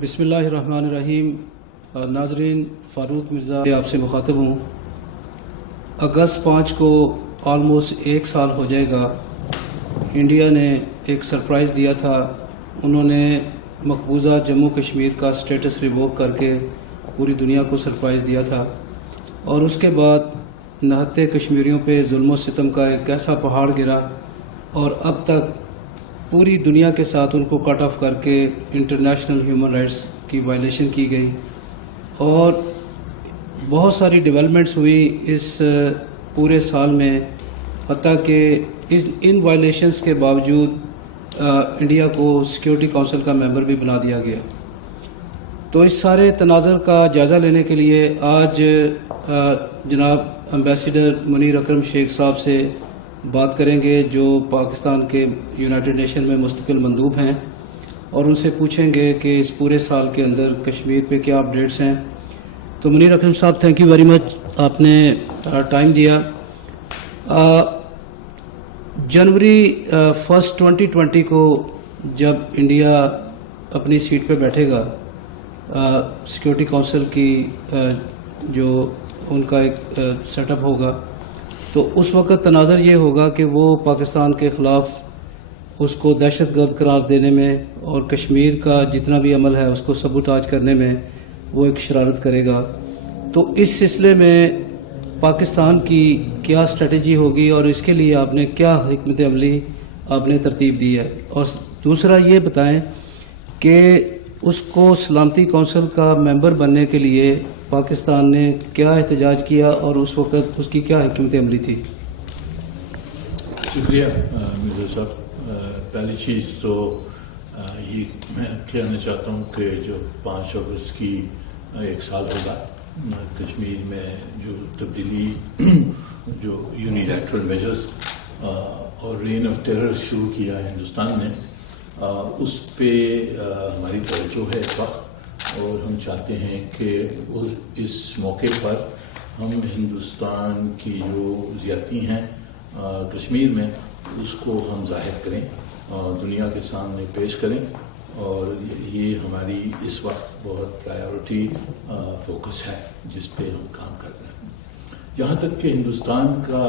بسم اللہ الرحمن الرحیم. ناظرین، فاروق مرزا آپ سے مخاطب ہوں. اگست 5 کو آلموسٹ 1 سال ہو جائے گا. انڈیا نے ایک سرپرائز دیا تھا. انہوں نے مقبوضہ جموں کشمیر کا سٹیٹس ریووک کر کے پوری دنیا کو سرپرائز دیا تھا، اور اس کے بعد نہتے کشمیریوں پہ ظلم و ستم کا ایک ایسا پہاڑ گرا، اور اب تک پوری دنیا کے ساتھ ان کو کٹ آف کر کے انٹرنیشنل ہیومن رائٹس کی وائلیشن کی گئی، اور بہت ساری ڈیولپمنٹس ہوئی اس پورے سال میں. حتیٰ کہ ان وائلیشنس کے باوجود انڈیا کو سیکیورٹی کونسل کا ممبر بھی بنا دیا گیا. تو اس سارے تناظر کا جائزہ لینے کے لیے آج جناب امبیسڈر منیر اکرم شیخ صاحب سے بات کریں گے، جو پاکستان کے یونائٹڈ نیشن میں مستقل مندوب ہیں، اور ان سے پوچھیں گے کہ اس پورے سال کے اندر کشمیر پہ کیا اپڈیٹس ہیں. تو منیر اکرم صاحب، تھینک یو ویری مچ، آپ نے ٹائم دیا. جنوری 1 2020 کو جب انڈیا اپنی سیٹ پہ بیٹھے گا سیکیورٹی کونسل کی، جو ان کا ایک سیٹ اپ ہوگا، تو اس وقت تناظر یہ ہوگا کہ وہ پاکستان کے خلاف اس کو دہشت گرد قرار دینے میں اور کشمیر کا جتنا بھی عمل ہے اس کو سبوتاج کرنے میں وہ ایک شرارت کرے گا. تو اس سلسلے میں پاکستان کی کیا اسٹریٹجی ہوگی، اور اس کے لیے آپ نے کیا حکمت عملی آپ نے ترتیب دی ہے؟ اور دوسرا یہ بتائیں کہ اس کو سلامتی کونسل کا ممبر بننے کے لیے پاکستان نے کیا احتجاج کیا، اور اس وقت اس کی کیا حکمت عملی تھی؟ شکریہ مرزا صاحب. پہلی چیز تو یہ میں کہنا چاہتا ہوں کہ جو 5 اگست کی 1 سال ہوگا کشمیر میں جو تبدیلی، جو یونیلیٹرل میجرز اور رین آف ٹیرر شروع کیا ہے ہندوستان نے، اس پہ ہماری توجہ ہے اس وقت، اور ہم چاہتے ہیں کہ اس موقع پر ہم ہندوستان کی جو زیادتی ہیں کشمیر میں اس کو ہم ظاہر کریں، دنیا کے سامنے پیش کریں، اور یہ ہماری اس وقت بہت پرائیورٹی فوکس ہے جس پہ ہم کام کر رہے ہیں. جہاں تک کہ ہندوستان کا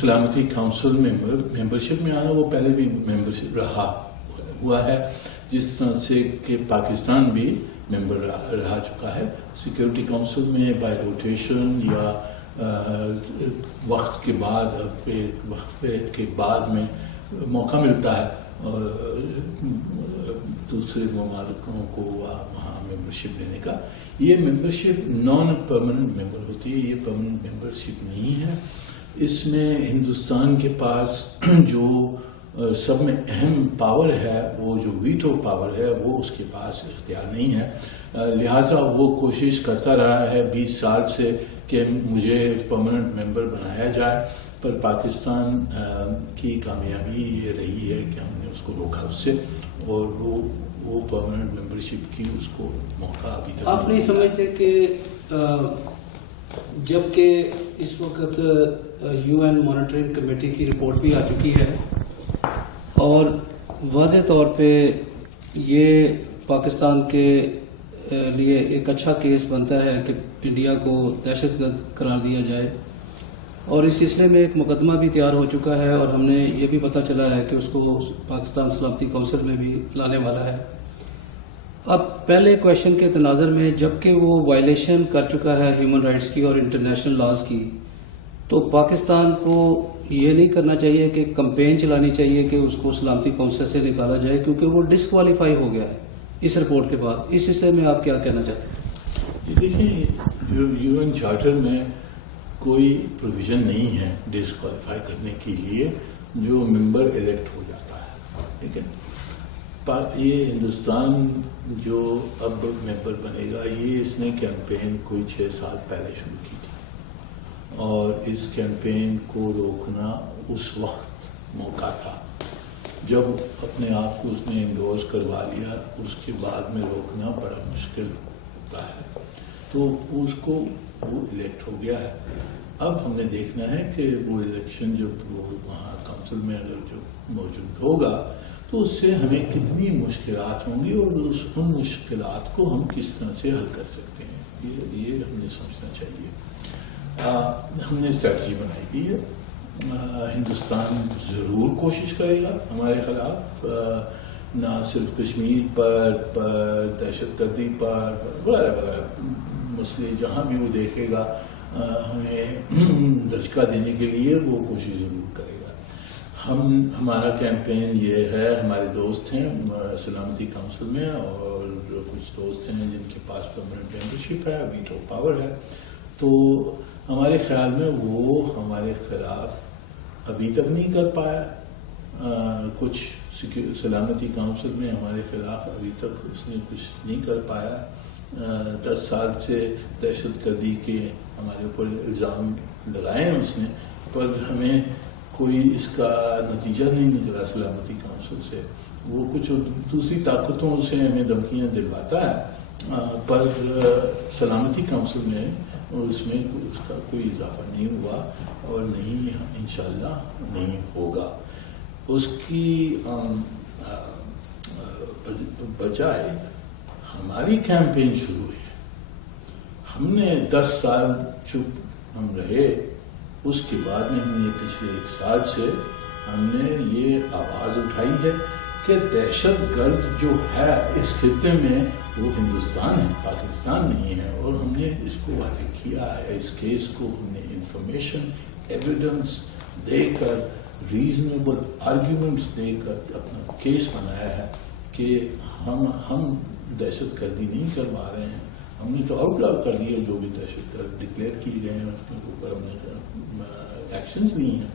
سلامتی کونسل میں ممبرشپ میں آنا، وہ پہلے بھی ممبرشپ ہوا ہے، جس طرح سے کہ پاکستان بھی ممبر رہا چکا ہے. سیکیورٹی کونسل میں بائی روٹیشن یا وقت کے بعد میں موقع ملتا ہے دوسرے ممالکوں کو وہاں ممبرشپ لینے کا. یہ ممبرشپ نان پرماننٹ ممبر ہوتی ہے، یہ پرماننٹ ممبرشپ نہیں ہے. اس میں ہندوستان کے پاس جو سب میں اہم پاور ہے، وہ جو ویٹو پاور ہے، وہ اس کے پاس اختیار نہیں ہے. لہٰذا وہ کوشش کرتا رہا ہے 20 سال سے کہ مجھے پرماننٹ ممبر بنایا جائے، پر پاکستان کی کامیابی یہ رہی ہے کہ ہم نے اس کو روکا اس سے، اور وہ پرماننٹ ممبرشپ کی اس کو موقع ابھی تک آپ نہیں سمجھتے کہ جبکہ اس وقت UN مانیٹرنگ کمیٹی کی رپورٹ بھی آ چکی ہے، اور واضح طور پہ یہ پاکستان کے لیے ایک اچھا کیس بنتا ہے کہ انڈیا کو دہشت گرد قرار دیا جائے، اور اس سلسلے میں ایک مقدمہ بھی تیار ہو چکا ہے، اور ہم نے یہ بھی پتہ چلا ہے کہ اس کو پاکستان سلامتی کونسل میں بھی لانے والا ہے. اب پہلے کویشچن کے تناظر میں، جبکہ وہ وائلیشن کر چکا ہے ہیومن رائٹس کی اور انٹرنیشنل لاز کی، تو پاکستان کو یہ نہیں کرنا چاہیے کہ کمپین چلانی چاہیے کہ اس کو سلامتی کونسل سے نکالا جائے، کیونکہ وہ ڈسکوالیفائی ہو گیا ہے اس رپورٹ کے بعد. اس سلسلے میں آپ کیا کہنا چاہتے ہیں؟ دیکھیں، UN چارٹر میں کوئی پروویژن نہیں ہے ڈسکوالیفائی کرنے کے لیے جو ممبر الیکٹ ہو جاتا ہے. ٹھیک ہے، یہ ہندوستان جو اب ممبر بنے گا، یہ اس نے کیمپین کوئی 6 سال پہلے شروع کی تھی، اور اس کیمپین کو روکنا اس وقت موقع تھا جب اپنے آپ کو اس نے انڈورس کروا لیا. اس کے بعد میں روکنا بڑا مشکل ہوتا ہے. تو اس کو وہ الیکٹ ہو گیا ہے. اب ہم نے دیکھنا ہے کہ وہ الیکشن جب وہ وہاں کونسل میں اگر جو موجود ہوگا تو اس سے ہمیں کتنی مشکلات ہوں گی اور ان مشکلات کو ہم کس طرح سے حل کر سکتے ہیں، یہ ہم نے سوچنا چاہیے۔ ہم نے اسٹریٹجی بنائی بھی ہے، ہندوستان ضرور کوشش کرے گا ہمارے خلاف، نہ صرف کشمیر پر دہشت گردی پر وغیرہ وغیرہ مسئلے جہاں بھی وہ دیکھے گا ہمیں دھچکا دینے کے لیے وہ کوشش ضرور کرے گا۔ ہمارا کیمپین یہ ہے، ہمارے دوست ہیں سلامتی کونسل میں اور کچھ دوست ہیں جن کے پاس پرماننٹ ممبرشپ ہے، ویٹو پاور ہے، تو ہمارے خیال میں وہ ہمارے خلاف ابھی تک نہیں کر پایا، کچھ سلامتی کونسل میں ہمارے خلاف ابھی تک اس نے کچھ نہیں کر پایا۔ 10 سال سے دہشت گردی کے ہمارے اوپر الزام لگائے ہیں اس نے، پر ہمیں کوئی اس کا نتیجہ نہیں نکلا سلامتی کونسل سے۔ وہ کچھ دوسری طاقتوں سے ہمیں دھمکیاں دلواتا ہے، پر سلامتی کونسل میں اس کا کوئی اضافہ نہیں ہوا اور نہیں انشاءاللہ نہیں ہوگا۔ اس کی بجائے ہماری کیمپین شروع ہے۔ ہم نے 10 سال چپ ہم رہے، اس کے بعد میں ہم نے پچھلے 1 سال سے ہم نے یہ آواز اٹھائی ہے کہ دہشت گرد جو ہے اس خطے میں وہ ہندوستان ہے، پاکستان نہیں ہے، اور ہم نے اس کو واضح کیا ہے۔ اس کیس کو ہم نے انفارمیشن ایویڈنس دے کر، ریزنیبل آرگیومنٹس دے کر اپنا کیس بنایا ہے کہ ہم دہشت گردی نہیں کروا رہے ہیں۔ ہم نے تو آؤٹ لا کر دیا جو بھی دہشت گرد ڈکلیئر کی گئے ہیں، اس کے اوپر ہم نے ایکشنز لی ہیں۔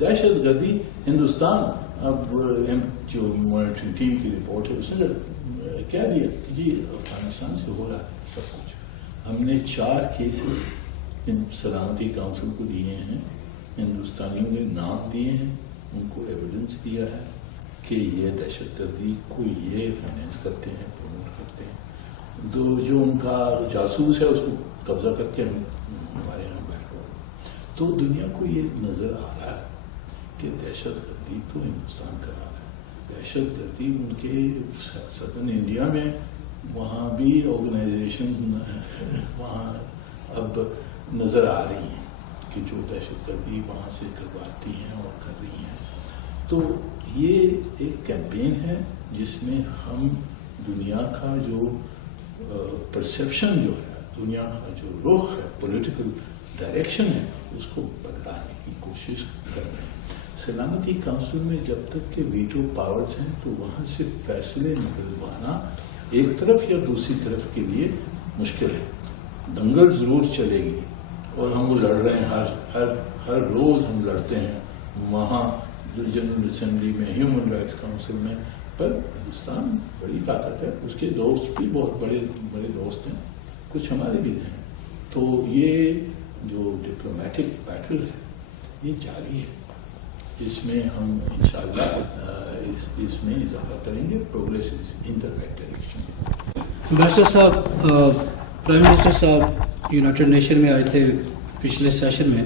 دہشت گردی ہندوستان، اب جو مانیٹرنگ ٹیم کی رپورٹ ہے اس نے کہہ دیا کہ جی افغانستان سے ہو رہا ہے سب کچھ۔ ہم نے 4 کیسز سلامتی کونسل کو دیے ہیں، ہندوستانیوں کے نام دیے ہیں، ان کو ایویڈنس دیا ہے کہ یہ دہشت گردی کو یہ فائنینس کرتے ہیں، پروموٹ کرتے ہیں۔ جو ان کا جاسوس ہے اس کو قبضہ کر کے ہمارے یہاں بیٹھا ہوا۔ تو دنیا کو یہ نظر آ رہا ہے کہ دہشت گردی تو ہندوستان کرا رہا ہے۔ دہشت گردی ان کے سدرن انڈیا میں وہاں بھی آرگنائزیشن وہاں اب نظر آ رہی ہیں کہ جو دہشت گردی وہاں سے کرواتی ہیں اور کر رہی ہیں۔ تو یہ ایک کیمپین ہے جس میں ہم دنیا کا جو پرسیپشن جو ہے، دنیا کا جو رخ ہے، پولیٹیکل ڈائریکشن ہے، اس کو بدلانے کی کوشش کر رہے ہیں۔ سلامتی کونسل میں جب تک کہ ویٹو پاورز ہیں تو وہاں سے فیصلے نکلوانا ایک طرف یا دوسری طرف کے لیے مشکل ہے۔ دنگل ضرور چلے گی اور ہم وہ لڑ رہے ہیں، ہر روز ہم لڑتے ہیں وہاں جنرل اسمبلی میں، ہیومن رائٹس کونسل میں، پر ہندوستان بڑی طاقت ہے، اس کے دوست بھی بہت بڑے بڑے دوست ہیں، کچھ ہمارے بھی ہیں۔ تو یہ جو ڈپلومیٹک بیٹل ہے یہ جاری ہے، اس میں ہم انشاءاللہ اس میں اضافہ کریں گے۔ Progress is in the right direction. Ambassador صاحب، پرائم منسٹر صاحب یونائٹڈ نیشن میں آئے تھے پچھلے سیشن میں،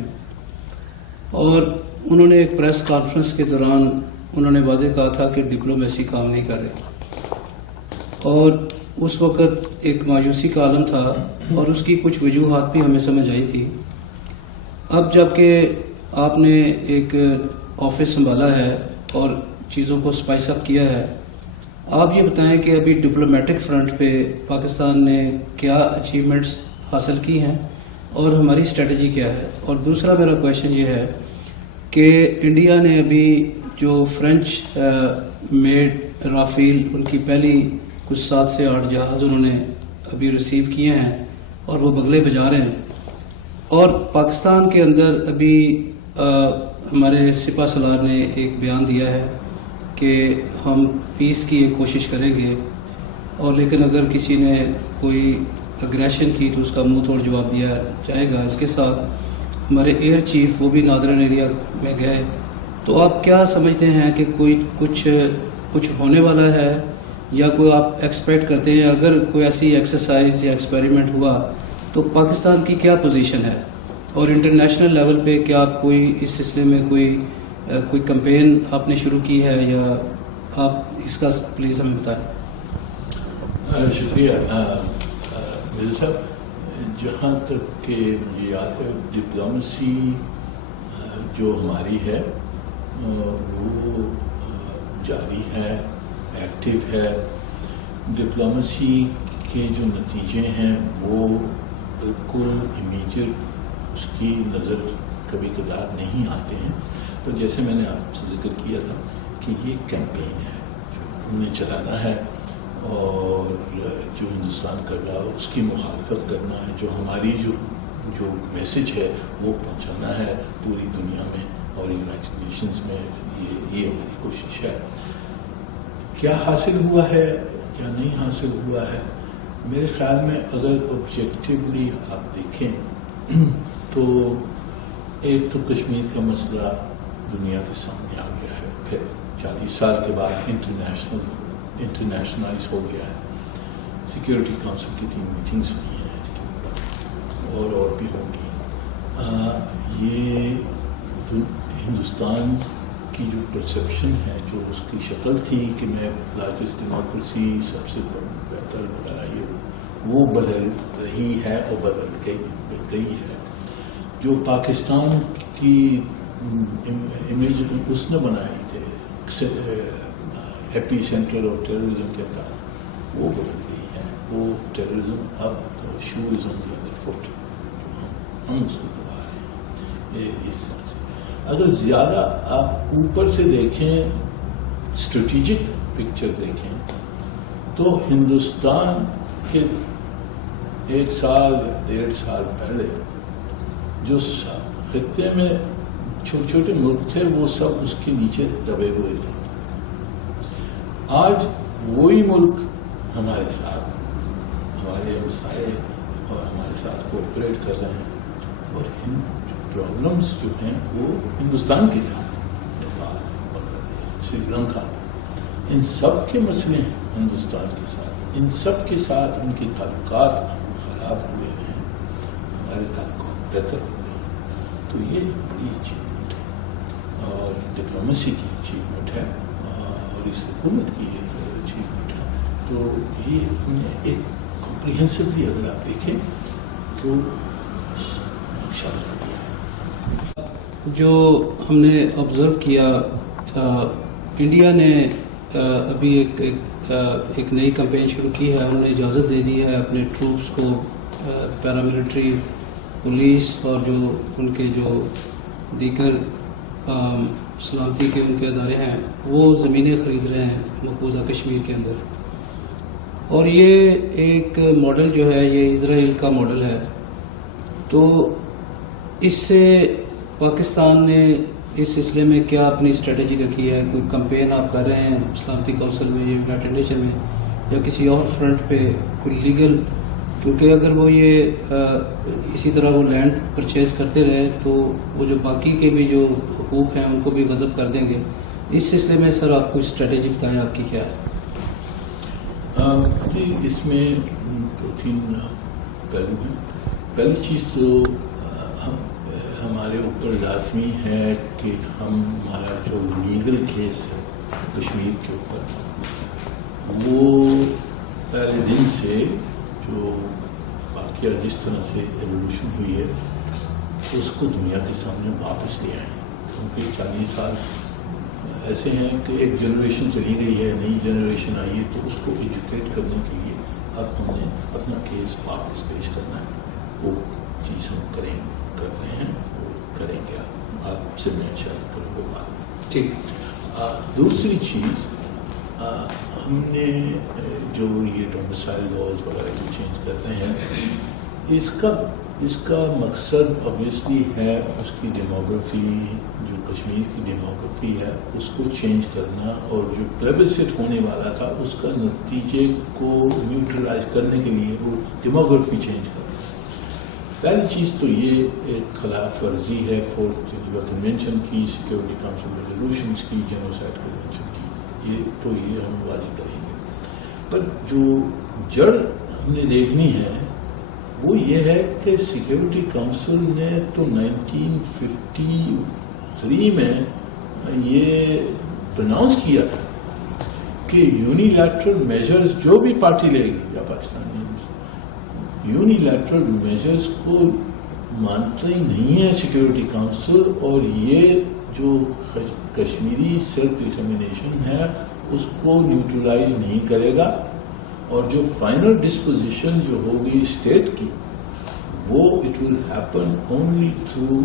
اور انہوں نے ایک پریس کانفرنس کے دوران انہوں نے واضح کہا تھا کہ ڈپلومیسی کام نہیں کر رہی، اور اس وقت ایک مایوسی کا عالم تھا اور اس کی کچھ وجوہات بھی ہمیں سمجھ آئی تھی۔ اب جب کہ آپ نے ایک آفس سنبھالا ہے اور چیزوں کو اسپائس اپ کیا ہے، آپ یہ بتائیں کہ ابھی ڈپلومیٹک فرنٹ پہ پاکستان نے کیا اچیومنٹس حاصل کی ہیں اور ہماری اسٹریٹجی کیا ہے؟ اور دوسرا میرا کویشچن یہ ہے کہ انڈیا نے ابھی جو فرینچ میڈ رافیل، ان کی پہلی کچھ 7 سے 8 جہاز انہوں نے ابھی ریسیو کیے ہیں اور وہ بغلے بجا رہے ہیں، اور پاکستان کے اندر ابھی ہمارے سپہ سالار نے ایک بیان دیا ہے کہ ہم پیس کی ایک کوشش کریں گے، اور لیکن اگر کسی نے کوئی اگریشن کی تو اس کا منہ توڑ جواب دیا جائے گا۔ اس کے ساتھ ہمارے ایئر چیف وہ بھی نادرن ایریا میں گئے، تو آپ کیا سمجھتے ہیں کہ کوئی کچھ ہونے والا ہے یا کوئی آپ ایکسپیکٹ کرتے ہیں؟ اگر کوئی ایسی ایکسرسائز یا ایکسپیریمنٹ ہوا تو پاکستان کی کیا پوزیشن ہے، اور انٹرنیشنل لیول پہ کیا آپ کوئی اس سلسلے میں کوئی کمپین آپ نے شروع کی ہے یا آپ اس کا پلیز ہمیں بتائیں. شکریہ مرزا صاحب. جہاں تک کہ مجھے یاد ہے ڈپلومسی جو ہماری ہے وہ جاری ہے، ایکٹیو ہے. ڈپلومسی کے جو نتیجے ہیں وہ بالکل امیجیٹ اس کی نظر کبھی کبھار نہیں آتے ہیں. پر جیسے میں نے آپ سے ذکر کیا تھا کہ یہ کیمپین ہے جو ہم نے چلانا ہے، اور جو ہندوستان کر رہا ہے اس کی مخالفت کرنا ہے. جو ہماری جو میسج ہے وہ پہنچانا ہے پوری دنیا میں اور یونائٹڈ نیشنز میں. یہ ہماری کوشش ہے. کیا حاصل ہوا ہے یا نہیں حاصل ہوا ہے، میرے خیال میں اگر آبجیکٹیولی آپ دیکھیں تو ایک تو کشمیر کا مسئلہ دنیا کے سامنے آ گیا ہے. پھر 40 سال کے بعد انٹرنیشنلائز ہو گیا ہے. سیکیورٹی کونسل کی 3 میٹنگز ہوئی ہیں اس کے اوپر، اور بھی ہوں گی. یہ ہندوستان کی جو پرسیپشن ہے، جو اس کی شکل تھی کہ میں لارجسٹ ڈیموکریسی، سب سے بہتر وغیرہ، یہ وہ بدل رہی ہے اور بدل گئی ہے. جو پاکستان کی امیج اس نے بنائی تھے ہیپی سینٹر آف ٹیررزم کے ساتھ، وہ بدل گئی ہے. وہ ٹیررزم اب شو از آن دی ادر فٹ، ہم اس کو دبا رہے ہیں. اس طرح سے اگر زیادہ آپ اوپر سے دیکھیں، اسٹریٹجک پکچر دیکھیں، تو ہندوستان کے 1 سال 1.5 سال پہلے جو خطے میں چھوٹے چھوٹے ملک تھے وہ سب اس کے نیچے دبے ہوئے تھے. آج وہی ملک ہمارے ساتھ، ہمارے ہمسائے اور ہمارے ساتھ کوآپریٹ کر رہے ہیں، اور پرابلمس جو ہیں وہ ہندوستان کے ساتھ، نیپال، بنگلہ دیش، سری لنکا، ان سب کے مسئلے ہیں ہندوستان کے ساتھ. ان سب کے ساتھ ان کے تعلقات خراب ہوئے ہیں، ہمارے تعلقات بہتر ہوئے ہیں. تو یہ بڑی اچیومنٹ ہے، اور ڈپلومسی کی اچیومنٹ ہے، اور اس حکومت کی اچیومنٹ ہے. تو یہ ہم نے ایک کمپریہنسولی اگر آپ دیکھیں تو نقشہ بنا دیا. جو ہم نے آبزرو کیا، انڈیا نے ابھی ایک نئی کمپین شروع کی ہے. انہوں نے اجازت دے دی ہے اپنے ٹروپس کو، پیراملٹری پولیس اور جو ان کے جو دیگر سلامتی کے ان کے ادارے ہیں، وہ زمینیں خرید رہے ہیں مقبوضہ کشمیر کے اندر. اور یہ ایک ماڈل جو ہے یہ اسرائیل کا ماڈل ہے. تو اس سے پاکستان نے اس سلسلے میں کیا اپنی اسٹریٹجی رکھی ہے؟ کوئی کمپین آپ کر رہے ہیں سلامتی کونسل میں، یونائٹڈ نیشن میں، یا کسی اور فرنٹ پہ کوئی لیگل؟ کیونکہ اگر وہ یہ اسی طرح وہ لینڈ پرچیز کرتے رہے تو وہ جو باقی کے بھی جو حقوق ہیں ان کو بھی غصب کر دیں گے. اس سلسلے میں سر آپ کو اسٹریٹجی بتائیں، آپ کی کیا ہے؟ جی، اس میں 2-3 پہلو ہیں. پہلی چیز تو ہمارے اوپر لازمی ہے کہ ہمارا جو لیگل کیس ہے کشمیر کے اوپر، وہ پہلے دن سے جو واقعہ جس طرح سے ایولیوشن ہوئی ہے اس کو دنیا کے سامنے واپس لے آئیں. کیونکہ 40 سال ایسے ہیں کہ ایک جنریشن چلی گئی ہے، نئی جنریشن آئی ہے، تو اس کو ایجوکیٹ کرنے کے لیے اب ہم نے اپنا کیس واپس پیش کرنا ہے. وہ چیز ہم کر رہے ہیں، وہ کریں گے. آپ سے میں شیئر کروں گا بات. ٹھیک. دوسری چیز، ہم نے جو یہ ڈومیسائل لاز وغیرہ جو چینج کر رہے ہیں، اس کا مقصد obviously ہے اس کی ڈیموگرافی، جو کشمیر کی ڈیموگرافی ہے اس کو چینج کرنا، اور جو پلیبسٹ ہونے والا تھا اس کا نتیجے کو نیوٹرلائز کرنے کے لیے وہ ڈیموگرافی چینج کرنا. پہلی چیز تو یہ ایک خلاف ورزی ہے 4th جنیوا کنونشن کی، سیکیورٹی کونسل ریزولوشنز کی، جینوسائیڈ کنونشن کی. یہ ہم واضح کریں گے. پر جو جڑ ہم نے دیکھنی ہے وہ یہ ہے کہ سیکیورٹی کونسل نے تو 1953 میں یہ پروناؤنس کیا تھا کہ یونیلیٹرل میجرز جو بھی پارٹی لے گی یا پاکستانی یونیلیٹرل میجرز کو مانتا ہی نہیں ہے سیکورٹی کاؤنسل، اور یہ جو کشمیری سیلف ڈٹرمنیشن ہے اس کو نیوٹرلائز نہیں کرے گا، اور جو فائنل ڈسپوزیشن جو ہوگی اسٹیٹ کی وہ it will happen only through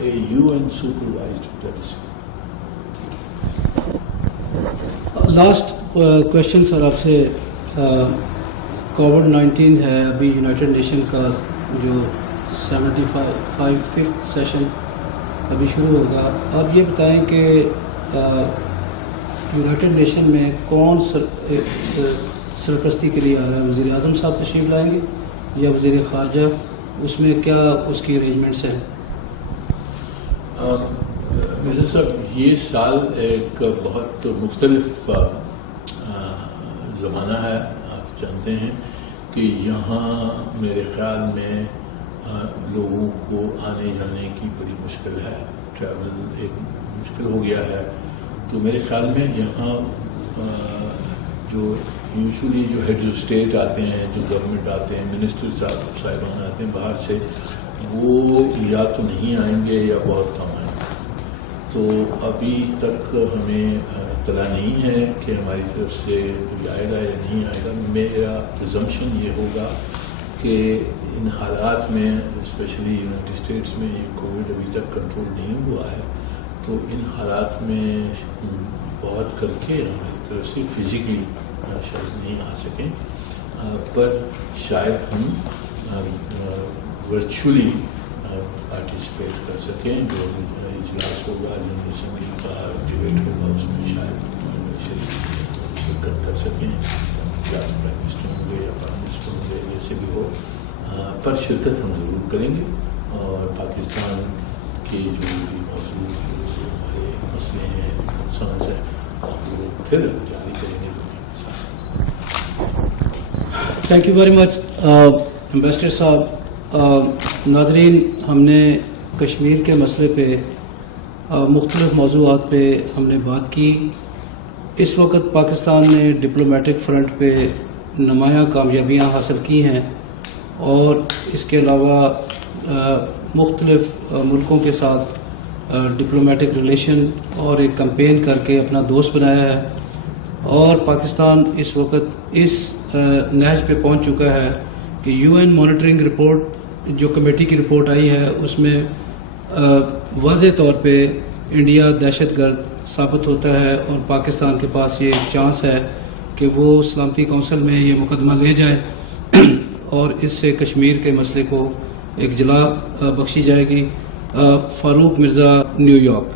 a UN supervised policy. Last question sir آپ سے، کووڈ-19 ہے، ابھی یونائٹڈ نیشن کا جو 75th سیشن ابھی شروع ہوگا. آپ یہ بتائیں کہ یونائٹڈ نیشن میں کون سرپرستی کے لیے آ رہا ہے؟ وزیر اعظم صاحب تشریف لائیں گے یا وزیر خارجہ؟ اس میں کیا اس کی ارینجمنٹس ہیں؟ مرزا صاحب، یہ سال ایک بہت مختلف زمانہ ہے. آپ جانتے ہیں کہ یہاں میرے خیال میں لوگوں کو آنے جانے کی بڑی مشکل ہے، ٹریول ایک مشکل ہو گیا ہے. تو میرے خیال میں یہاں جو یوزلی جو ہیڈ آف اسٹیٹ آتے ہیں، جو گورنمنٹ آتے ہیں، منسٹر صاحبان آتے ہیں باہر سے، وہ یا تو نہیں آئیں گے یا بہت کم آئیں گے. تو ابھی تک ہمیں اطلاع نہیں ہے کہ ہماری طرف سے کوئی آئے گا یا نہیں آئے گا. میرا پرزمپشن یہ ہوگا کہ ان حالات میں اسپیشلی یونائٹڈ اسٹیٹس میں یہ کووڈ ابھی تک کنٹرول نہیں ہوا ہے، تو ان حالات میں بہت کر کے ہماری طرف سے فزیکلی شاید نہیں آ سکیں، پر شاید ہم ورچولی پارٹیسپیٹ کر سکیں. جو اجلاس ہوگا، جنرل اسمبلی کا ڈبیٹ ہوگا، اس میں شاید شرکت کر سکیں، یا پرائم منسٹر ہوں گے یا پرائم منسٹر ہوں گے، جیسے بھی ہو، پر شرکت ہم ضرور کریں گے. اور پاکستان کے جو بھی موضوع ہمارے مسئلے ہیں، کنسرنس ہیں، وہ پھر جاری کریں گے. Thank you very much ambassador صاحب. ناظرین، ہم نے کشمیر کے مسئلے پہ مختلف موضوعات پہ ہم نے بات کی. اس وقت پاکستان نے ڈپلومیٹک فرنٹ پہ نمایاں کامیابیاں حاصل کی ہیں، اور اس کے علاوہ مختلف ملکوں کے ساتھ ڈپلومیٹک ریلیشن اور ایک کمپین کر کے اپنا دوست بنایا ہے. اور پاکستان اس وقت اس نہج پہ پہنچ چکا ہے کہ UN مانیٹرنگ رپورٹ جو کمیٹی کی رپورٹ آئی ہے، اس میں واضح طور پہ انڈیا دہشت گرد ثابت ہوتا ہے، اور پاکستان کے پاس یہ ایک چانس ہے کہ وہ سلامتی کونسل میں یہ مقدمہ لے جائے اور اس سے کشمیر کے مسئلے کو ایک جلا بخشی جائے گی. فاروق مرزا، نیو یارک.